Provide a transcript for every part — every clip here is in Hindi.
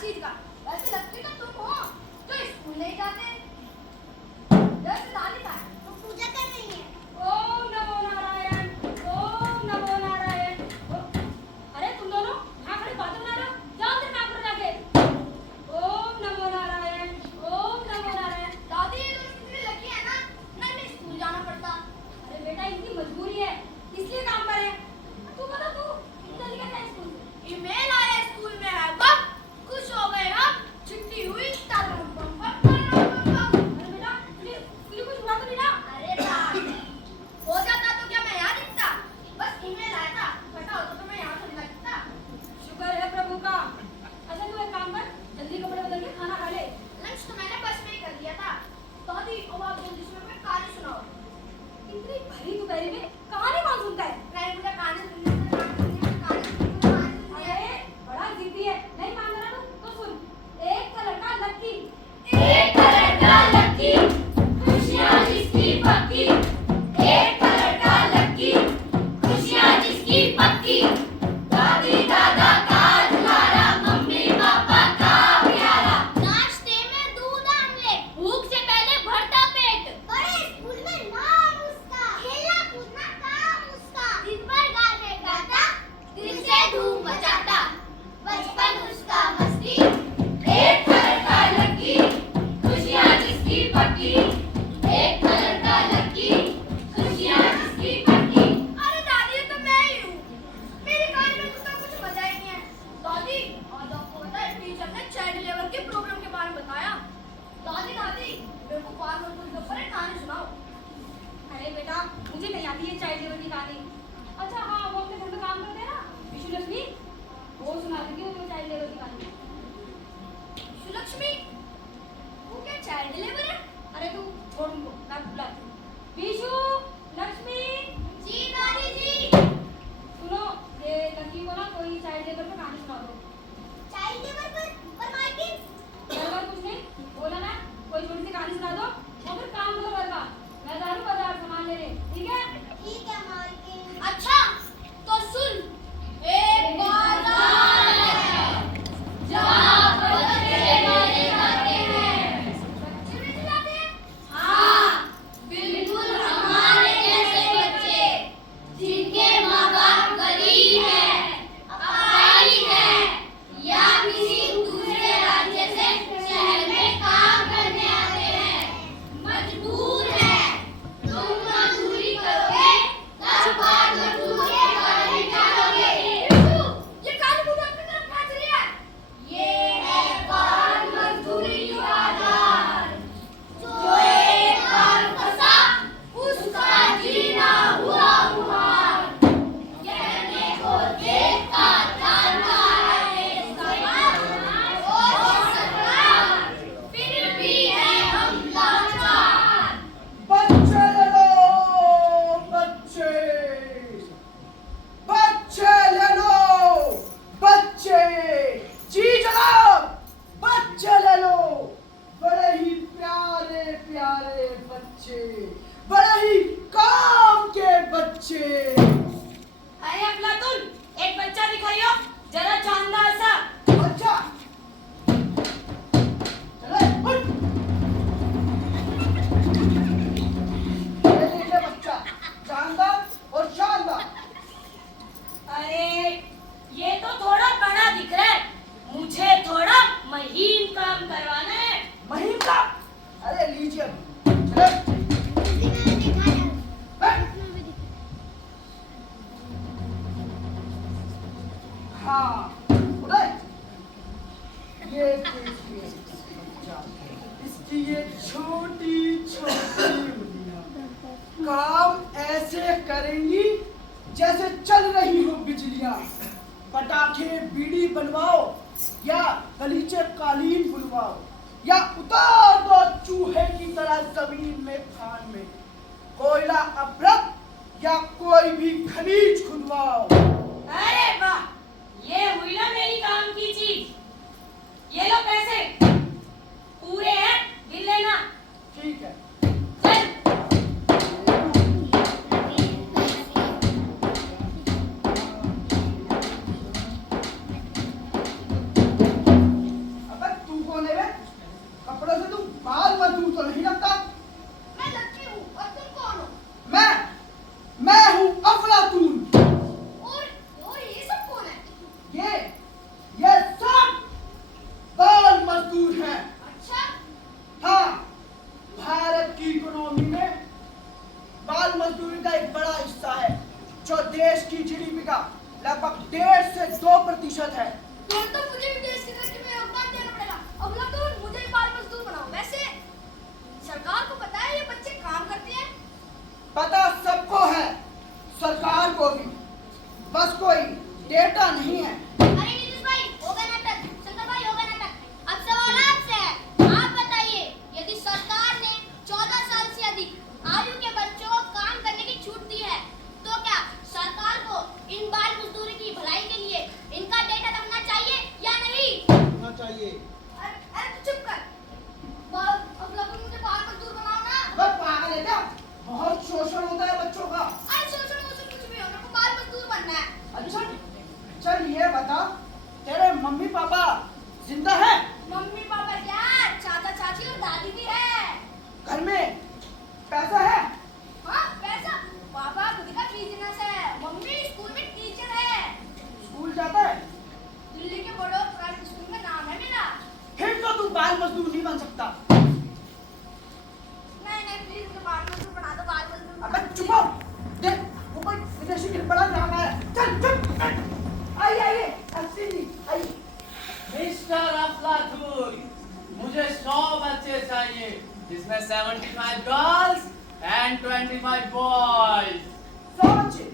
चीज का? वैसे लगते तो तुम हो जो स्कूल नहीं जाते। जैसे दादी का वो पूजा कर रही है। ओम नमो नारायण, ओम नमो नारायण। अरे तुम दोनों यहाँ खड़े बातें बना रहे हो, जाओ अंदर काम करो जाके। ओम नमो नारायण, ओम नमो नारायण। दादी ये तो कितनी लकी है ना, नहीं स्कूल जाना पड़ता। अरे बेटा इनकी मजबूरी है इसलिए काम कर रहे हैं। तू बता तू कितना निकलता है स्कूल से? ईमेल आया स्कूल में है बस खुश हो गए हम, छुट्टी हुई अरे बेटा तुझे कुछ हुआ तो नहीं ना? अरे हो जाता तो क्या मैं यहाँ दिखता? बस ईमेल आया था, फटा होता तो मैं यहाँ थोड़ी ना दिखता। शुक्र है प्रभु का। अच्छा तू एक काम कर, जल्दी कपड़े बदल के खाना खा ले। लंच तो मैंने बस में ही कर लिया था। दादी अब आप जल्दी से मेरे को कहानी सुनाओ। इतनी भरी दोपहर में कहानी कौन सुनता है? नहीं मुझे कहानी सुननी है। अरे बड़ा जिद्दी है, नहीं मान रहा तो सुन। एक का लड़का लक्की, एक का लड़का लक्की, खुशियाँ जिसकी पक्की। एक का लड़का लक्की, खुशियाँ जिसकी पक्की। दादी दादा का दुलारा, मम्मी पापा का प्यारा। नाश्ते में दूध आमलेट, भूख से पहले भरता पेट। बड़े स्कूल में नाम उसका, खेलना कूदना काम उसका, दिन भर गाने गाता, दिल से धूम मचाता। बचपन उसका मस्ती, एक का लड़का लक्की, खुशियाँ जिसकी पक्की। एक का लड़का लक्की, खुशियाँ जिसकी पक्की। अरे दादी ये तो मैं ही हूँ, मेरी कहानी में तो कुछ मजा ही नहीं है। दादी आज आपको पता है टीचर ने चाइल्ड लेबर के प्रोग्राम के बारे में बताया। दादी दादी मेरे को बार बार के ऊपर एक कहानी सुनाओ। अरे बेटा मुझे नहीं आती है चाइल्ड लेबर की कहानी। अच्छा हाँ वो अपने घर में काम करते हैं ना विशु लक्ष्मी, वो सुना देगी वो चाइल्ड लेबर की कहानी। विशु लक्ष्मी वो क्या चाइल्ड लेबर है? अरे तू छोड़ उनको, मैं बुलाती हूँ। विशु लक्ष्मी जी दादी जी। सुनो, ये लकी को ना कोई चाइल्ड लेबर पे कहानी सुना दो। चाइल्ड लेबर पर मार्किन। घर कुछ नहीं बोला ना, कोई छोटी सी कहानी सुना दो और फिर काम करो घर का। मैं जा रही हूँ बाजार सामान लेने, ठीक है? ठीक है मार्किन। अच्छा तो सुन। एक बाजार है जहाँ बच्चे मारे जाते हैं। बच्चे बेचे जाते हैं? हाँ बिल्कुल हमारे जैसे बच्चे जिनके माँ बाप गरीब हैं, अपाहिज हैं या किसी दूसरे राज्य से शहर में काम करने आते हैं, मजबूर हैं। तुम मजदूरी करोगे तब बाद मजदूर के घर में जाओगे। ये काली बूढ़ी अपनी तरफ कहाँ चली है? ये है बाल मजदूरी का आधार। जो एक बार फंसा उसका जीना हुआ मुहाल। कहने को देखता जानता है सवाल और सरकार, फिर भी है हम लाचार। बच्चे ले लो बच्चे, बच्चे ले लो बच्चे, जी जनाब बच्चे ले लो। बड़े ही प्यारे प्यारे बच्चे, बड़े ही काम के बच्चे। अरे अफलातुन एक बच्चा दिखाइयो जरा शानदार सा। अच्छा चले उठ। ये लीजिए बच्चा, शानदार और शानदार। अरे ये तो थोड़ा बड़ा दिख रहा है, मुझे थोड़ा महीन काम करवाना है। महीन का, अरे लीजिए चले। इसी में दिखा दो। बैठ। इसमें भी दिखा। हाँ उदय, ये देखिए बच्चा, इसकी ये छोटी छोटी उंगलियां काम ऐसे करेंगी जैसे चल रही हो बिजलियां। पटाखे बीड़ी बनवाओ या गलीचे कालीन बुलवाओ या उतार दो चूहे की तरह जमीन में खान में। कोयला अभ्रक या कोई भी खनिज खुदवाओ। अरे वाह ये हुई ना मेरी काम की चीज। ये लो पैसे पूरे हैं, बिल लेना। ठीक है। चल होना चाहिए। अरे तू चुप कर। अगला तुम मुझे बाल मजदूर बनाओ ना। अबे पागल है क्या? बहुत शोषण होता है बच्चों का। अरे शोषण वोषण कुछ भी हो, मेरे को बाल मजदूर बनना है। अच्छा चल ये बता, तेरे मम्मी पापा जिंदा है? मम्मी पापा क्या, चाचा चाची और दादी भी है। घर में पैसा है? हाँ पैसा, पापा खुद का बिजनेस है, मम्मी स्कूल में टीचर है। स्कूल जाता है? दिल्ली के बड़े प्राइवेट स्कूल में नाम है मेरा। फिर तो तू बाल मजदूर नहीं बन सकता। नहीं प्लीज मुझे बाल मजदूर बना दो, बाल मजदूर। अबे चुप हो, देख वो कोई विदेशी के बड़ा ड्रामा है। चल चुप। आइए अस्सी जी आइए। मिस्टर अफलातून, मुझे 100 बच्चे चाहिए, जिसमें 75 गर्ल्स एंड 25 बॉयज। 100 बच्चे।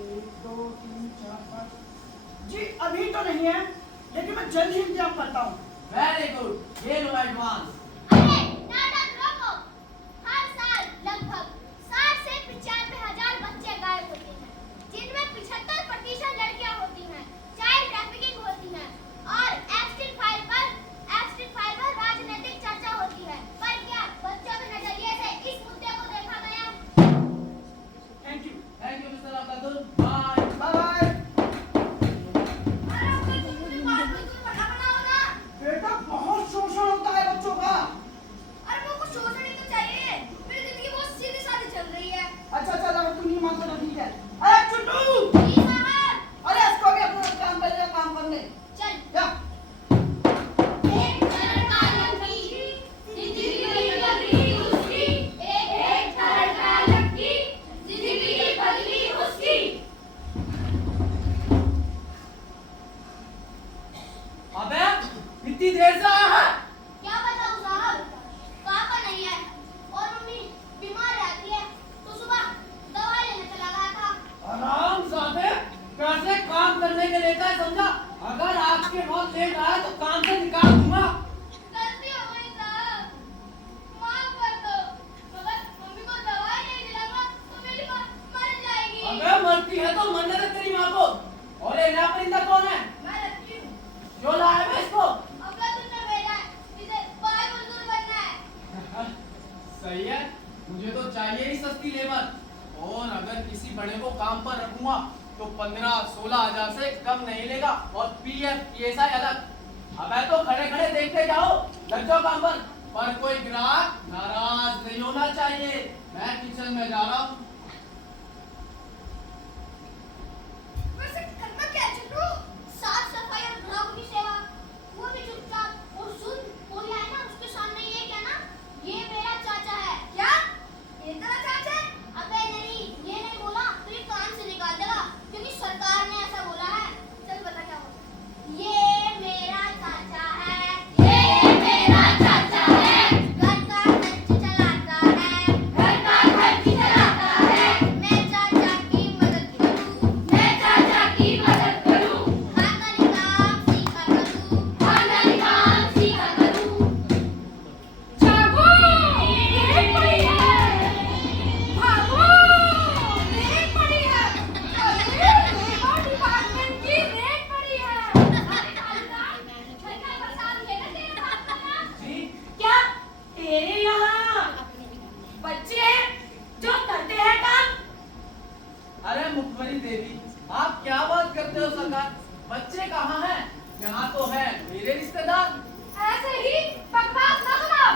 1 2 3 4 5 जी अभी तो नहीं है, लेकिन मैं जल्द ही इंतजाम करता हूँ। वेरी गुड, ये लो एडवांस। अरे नाटक रोको। हर साल लगभग 60 से 95 हजार बच्चे गायब होते हैं, जिनमें 75% लड़कियां होती हैं, चाइल्ड ट्रैफिकिंग होती है और एप्स्टीन फाइल पर राजनीतिक चर्चा होती है। पर क्या बच्चों के नजरिए से इस मुद्दे को देखा गया? थैंक यू मिस्टर अफलातून, बाय। बाय। अरे अगर तुम मुझे बाल मजदूर बनाओ ना। बेटा बहुत शोषण होता है बच्चों का। अरे वो कुछ शोषण ही तो चाहिए, मेरी जिंदगी बहुत सीधी सादी चल रही है। अच्छा अगर तू नहीं मानता तो ठीक है। अरे चुट्टू, जी साहब। अरे इसको भी अपना काम कर, काम करने चल क्या? एक लड़का लड़की जिंदगी बदली उसकी, एक लड़का लड़की जिंदगी बदली उसकी। अबे इतनी देर से आया है? क्या बताऊं साहब, पापा नहीं है और मम्मी बीमार रहती है, तो सुबह दवा लेने चला गया था। हरामजादे, कैसे काम करने के लेता है समझा? अगर आपके बहुत लेट आया तो काम से निकाल दूंगा। गलती हो गई साहब, माफ कर दो। मगर मम्मी को दवाई नहीं दिलाऊंगा तो मेरी माँ मर जाएगी। अबे मरती है तो मरने दे तेरी माँ को। और ये नया परिंदा कौन है? मैं रखती हूँ। जो लाया है इसको? अगला तुमने भेजा है, इसे बाल मजदूर बनना है। सही है, मुझे तो चाहिए ही सस्ती लेबर। और अगर किसी बड़े को काम पर रखूंगा तो 15-16 हजार से कम नहीं लेगा, और पीएफ पीएसआई अलग। अब तो खड़े खड़े देखते जाओ, लग जाओ काम पर कोई ग्राहक नाराज नहीं होना चाहिए। मैं किचन में जा रहा हूँ। वैसे करना क्या है चिट्टू? साफ सफाई और ग्राहकों की सेवा, वो भी चुपचाप। और सुन, कोई आए ना उसके सामने ये कहना, ये मेरा चाचा है। क्या ये तेरा चाचा है? अबे नहीं, ये नहीं बोला तो ये कान से निकाल देगा, क्योंकि सरकार ने ऐसा बोला है। चल बता क्या बोला। ये मेरा चाचा है, ये मेरा चाचा है, घर का खर्च चलाता है, घर का खर्च चलाता है। मैं चाचा की मदद करूं, मैं चाचा की मदद करूं, खानदानी काम सीखा करूं, खानदानी काम सीखा करूं। जागो, रेत पड़ी है। भागो, रेत पड़ी है। अरे लेबर डिपार्टमेंट की रेत पड़ी है। जी क्या तेरे यहाँ बच्चे हैं जो करते हैं काम? अरे मुखबरी देवी, आप क्या बात करते हो सरकार? बच्चे कहाँ हैं? यहाँ तो है मेरे रिश्तेदार। ऐसे ही बकवास ना बनाओ,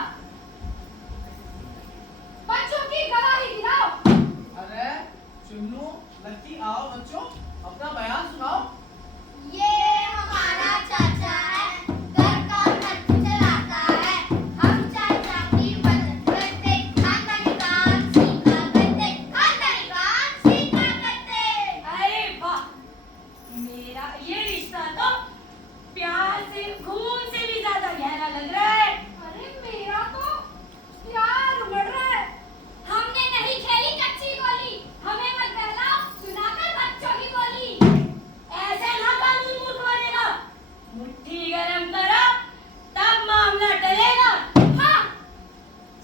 बच्चों की गवाही दिलाओ। अरे चुन्नू लक्की, आओ बच्चों, अपना बयान सुनाओ। ये हमारा चाचा है, घर का खर्च चलाता है, हम चाचा की मदद करते, खानदानी काम सीखा करते, खानदानी काम सीखा करते। अरे वाह, मेरा ये रिश्ता तो प्यार से, खून से भी ज्यादा गहरा लग रहा है। अरे मेरा तो प्यार उमड़ रहा है। हमने नहीं खेली कच्ची गोली, हमें मत बहलाओ, सुनाकर बच्चों की बोली। ऐसे ना कानून मूर्ख बनेगा, मुट्ठी गरम करो तब मामला टलेगा। हाँ,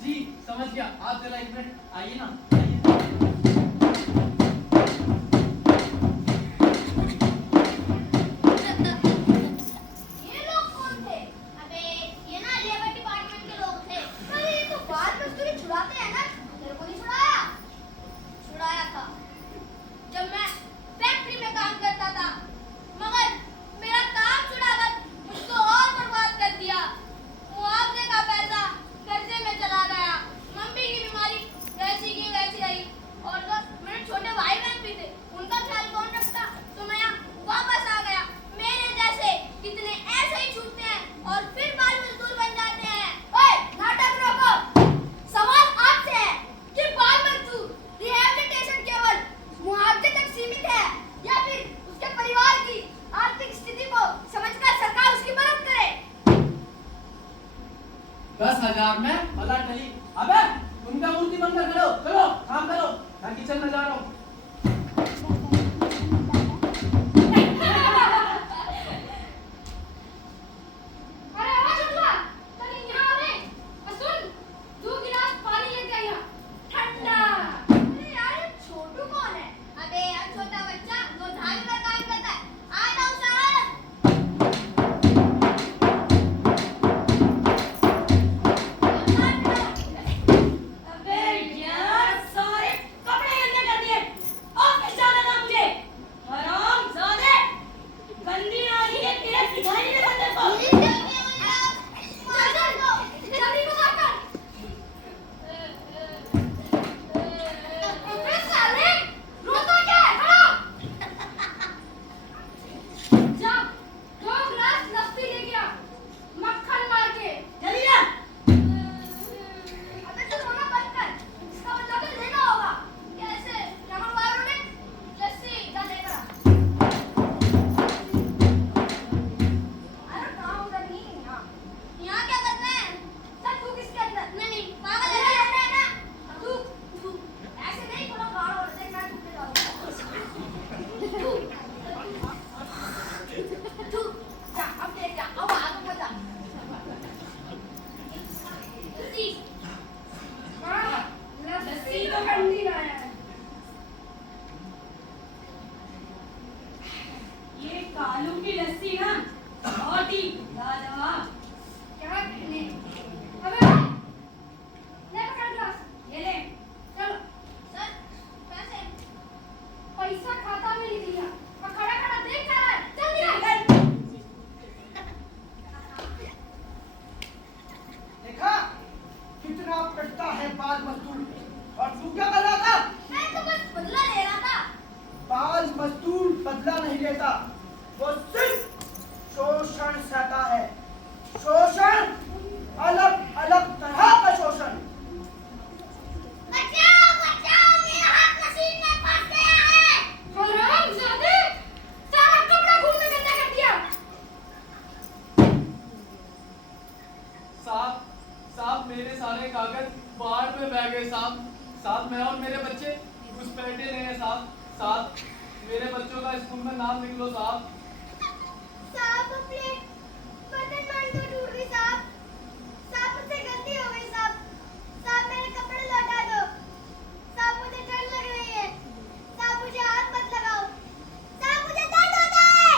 जी समझ गया, आप जरा एक मिनट आइए ना। आइए। बाजार में भला टली। अबे तुम क्या मूर्ति बनकर खड़े हो? चलो काम करो, मैं किचन में जा रहा हूँ। अरे आवाज उठवा, तनी यहाँ आ रे। और सुन, 2 गिलास पानी लेके आइया, ठंडा। अरे यार ये छोटू कौन है? अबे यार छोटा बच्चा जो झाड़ू का काम करता है। आ जाओ साहब। अबे यार सारे कपड़े गंदे कर दिए। ऑफिस जाना था मुझे। हरामजादे, गंदी नाली है, तेरे दिखाई नहीं देता तेरे को। जल्दी बता कर। अबे साले, रोता क्या है? खड़ा। जा, 2 गिलास लस्सी लेके आ, मक्खन मार के। जल्दी जा। अबे तू रोना बंद कर। इसका मतलब तो लेना होगा। कैसे? रमन वालों ने लस्सी का लेकर आ। अरे कहाँ उधर नहीं यहाँ। यहाँ क्या करना है? चल तू किसके अंदर? नहीं पागल है ना? तू ऐसे नहीं, थोड़ा गाढ़ा हो जाए, मैं टूटने जाऊंगा। तू जा, अब देख जा, अब आगे मत जा। लस्सी। हाँ, लस्सी तो ठंडी लाया है। ये कालू की लस्सी ना बहुत ही लाजवाब। क्या कहने? अबे भाई, ले पकड़ गिलास। ये ले। चलो, सर पैसे। पैसा खाता में लिख लिया। और खड़ा खड़ा देख क्या रहा है? चल निकल। देखा कितना पिटता है बाल मजदूर। और तू क्या कर रहा था? मैं तो बस बदला ले रहा था। बाल मजदूर बदला नहीं लेता, वो सिर्फ शोषण सहता है। शोषण, अलग अलग तरह का शोषण। बचाओ बचाओ, मेरा हाथ मशीन में फंस गया है। हरामजादे, सारा कपड़ा घूम में गंदा कर दिया। साहब मेरे सारे कागज बाढ़ में बह गए साहब मैं और मेरे बच्चे घुसपैठे रहे हैं साहब मेरे बच्चों का स्कूल में नाम लिख लो साहब। साहब अपने बटन मार दो, टूट गई साहब। साहब मुझसे गलती हो गई साहब। साहब मेरे कपड़े लौटा दो। साहब मुझे ठंड लग रही है। साहब मुझे हाथ मत लगाओ। साहब मुझे दर्द होता है।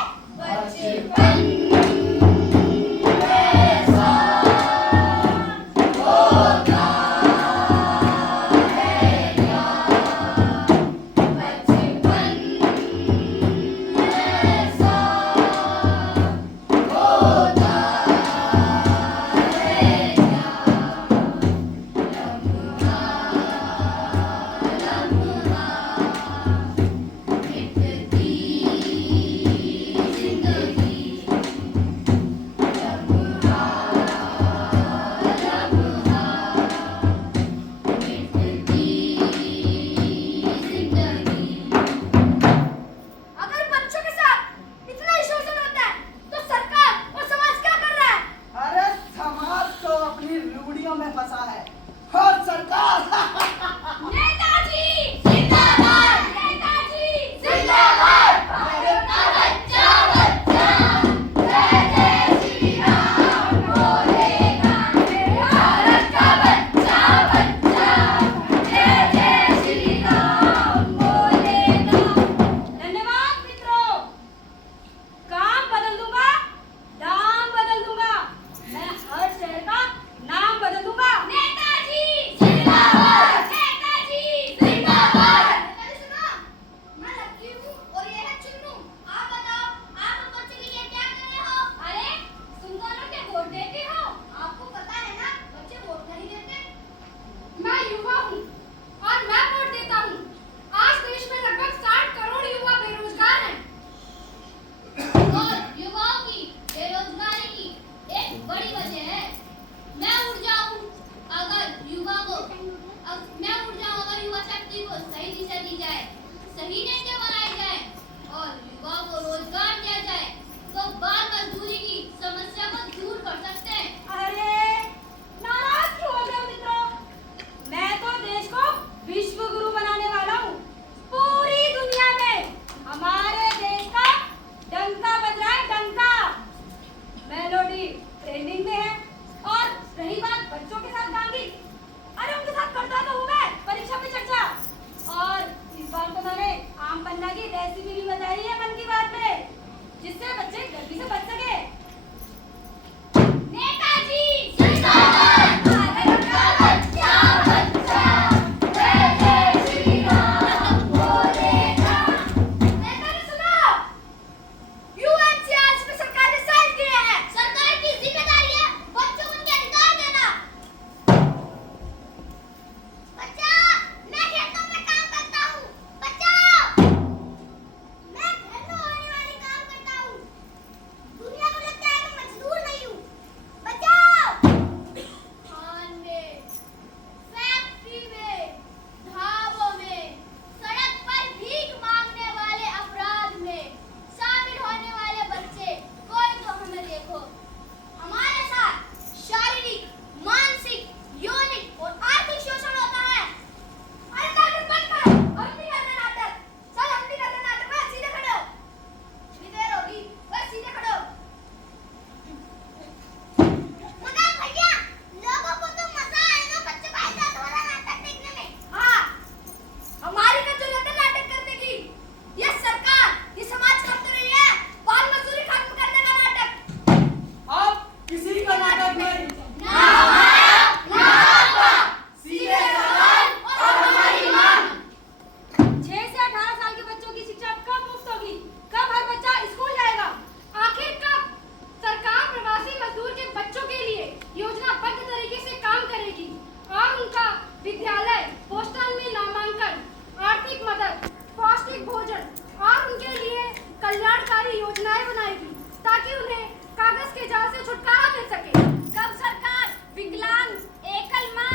ताकि उन्हें कागज के जाल से छुटकारा मिल सके। कब सरकार विकलांग, एकल माँ,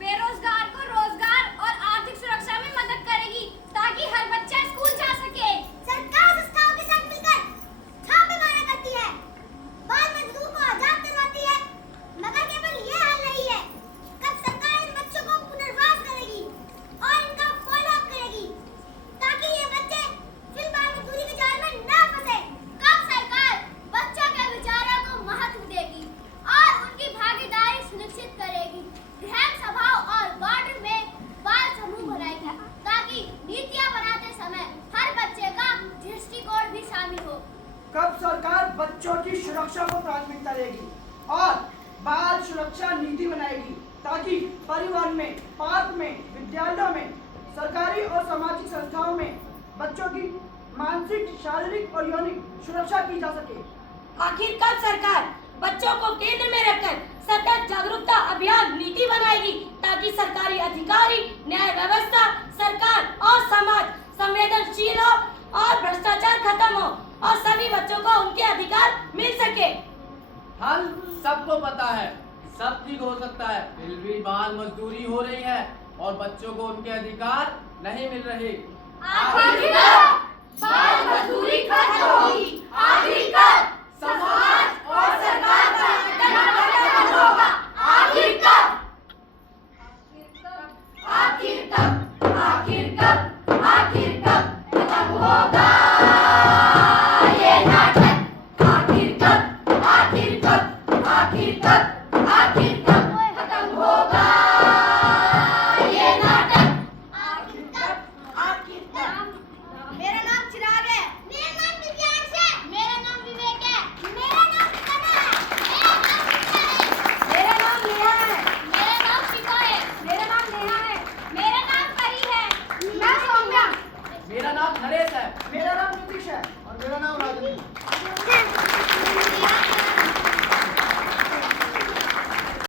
बेरोजगार को रोजगार और आर्थिक सुरक्षा में मदद करेगी ताकि हर बच्चा स्कूल जा सके। सरकार संस्थाओं के साथ मिलकर छापेमारी करती है, बाल मजदूर को आजाद करवाती है, मगर केवल ये हाल नहीं है। कब सरकार इन बच्चों को पुनर्वास करेगी और इनका फॉलोअप करेगी ताकि ये बच्चे फिर बाल मजदूरी के जाल में ना फंसे। कब सरकार बच्चों के विचारों को महत्व देगी और उनकी भागीदारी सुनिश्चित करेगी। ग्राम सभाओं और वार्ड में बाल समूह बनाएगी ताकि नीतियां बनाते समय हर बच्चे का दृष्टिकोण भी शामिल हो। कब सरकार बच्चों की सुरक्षा को प्राथमिकता देगी और बाल सुरक्षा नीति बनाएगी ताकि परिवहन में, पार्क में, विद्यालयों में, सरकारी और सामाजिक संस्थाओं में बच्चों की मानसिक, शारीरिक और यौनिक सुरक्षा की जा सके। आखिर कब सरकार बच्चों को केंद्र में रखकर सतत जागरूकता अभियान नीति बनाएगी ताकि सरकारी अधिकारी, न्याय व्यवस्था, सरकार और समाज संवेदनशील हो और भ्रष्टाचार खत्म हो और सभी बच्चों को उनके अधिकार मिल सके। हल सबको पता है, सब ठीक हो सकता है, फिर भी बाल मजदूरी हो रही है और बच्चों को उनके अधिकार नहीं मिल रहे। आखिरकार बाल मजदूरी खत्म होगी।